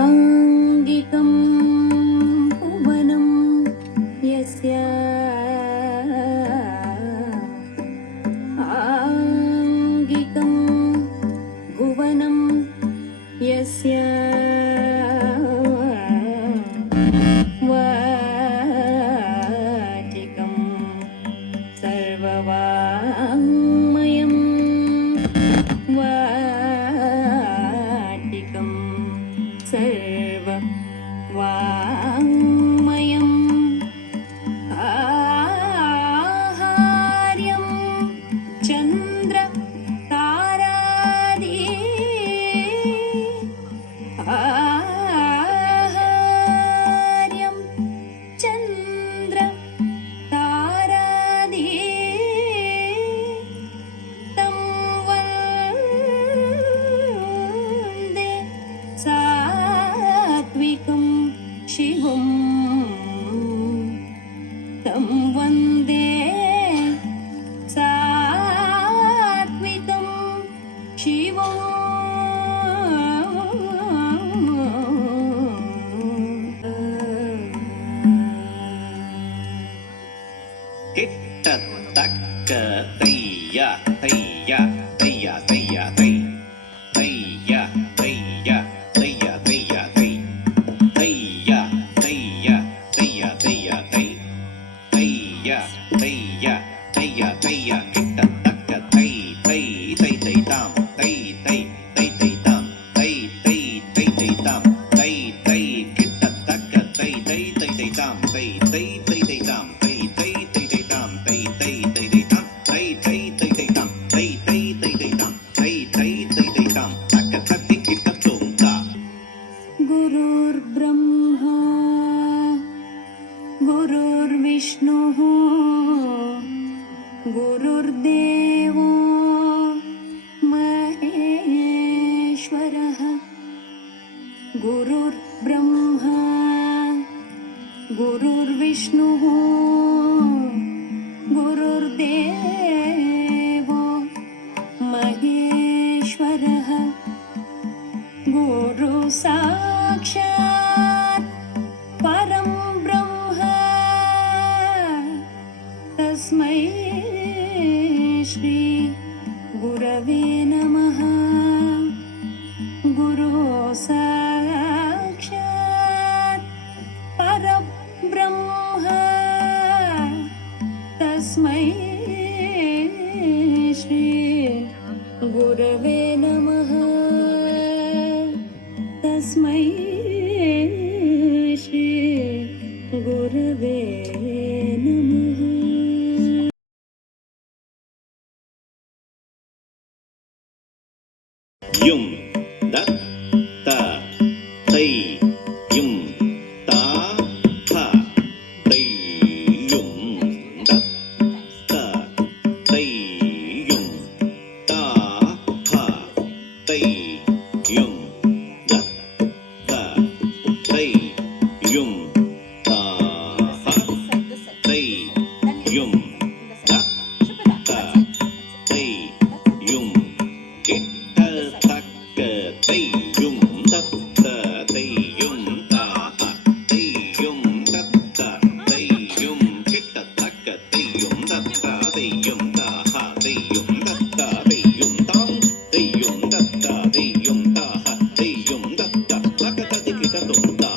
आङ्गिकं भुवनं यस्य आङ्गिकं भुवनं यस्य वाचिकं सर्ववाङ्मयं वाचिकं सर्ववाङ्मयम् आहार्यं चन्द्र तारादि आहार्यं चन्द्र तारादि तं वन्दे सात्विकं शिवं तं वन्दे सात्विकं शिवं கிட்டத்தக்க தையா தையா தையா தையா தை தையா தையா தையா தையா தை தையா தையா தையா தையா தை தையா தையா தையா தையா கிட்டத்தக்க தை தை தை தை தாம் தை தை தை தை தாம் தை தை தை தை தாம் தை தை கிட்டத்தக்க தை தை தை தை தாம் தை தை தை தை தாம் தை தை தை தை தாம் தை தை தை தை தாம் தை தை தை தை தாம் தை தை தை தை தாம் தை தை தை தை தாம் தக்க தத்தி கிட்டத்தோம் தா गुरुर्ब्रह्मा गुरुर्विष्णुः गुरुर्देवो महेश्वरः गुरुर्ब्रह्मा गुरुर्विष्णुः गुरुर्देवो महेश्वरः गुरु साक्षात् परं ब्रह्म तस्मै श्री गुरवे नमः गुरु साक्षात् परब्रह्म तस्मै श्री गुरवे नमः तस्मै श्री गुरवे नमः யும் த த தை யும் தா த தை யும் த த தை யும் தா த தை யும் த த தை யும் தா த தை யும் த த தை யும் கிட்டத்தக்க தையும் தத்த தையும் தாஹ தையும் தத்த தையும் கிட்டத்தக்க தையும் தத்த தையும் தாஹ தையும் தத்த தையும் தாம் தையும் தத்த தையும் தாஹ தையும் தத்த தக்க தத்தி கிட்டத்தும் தா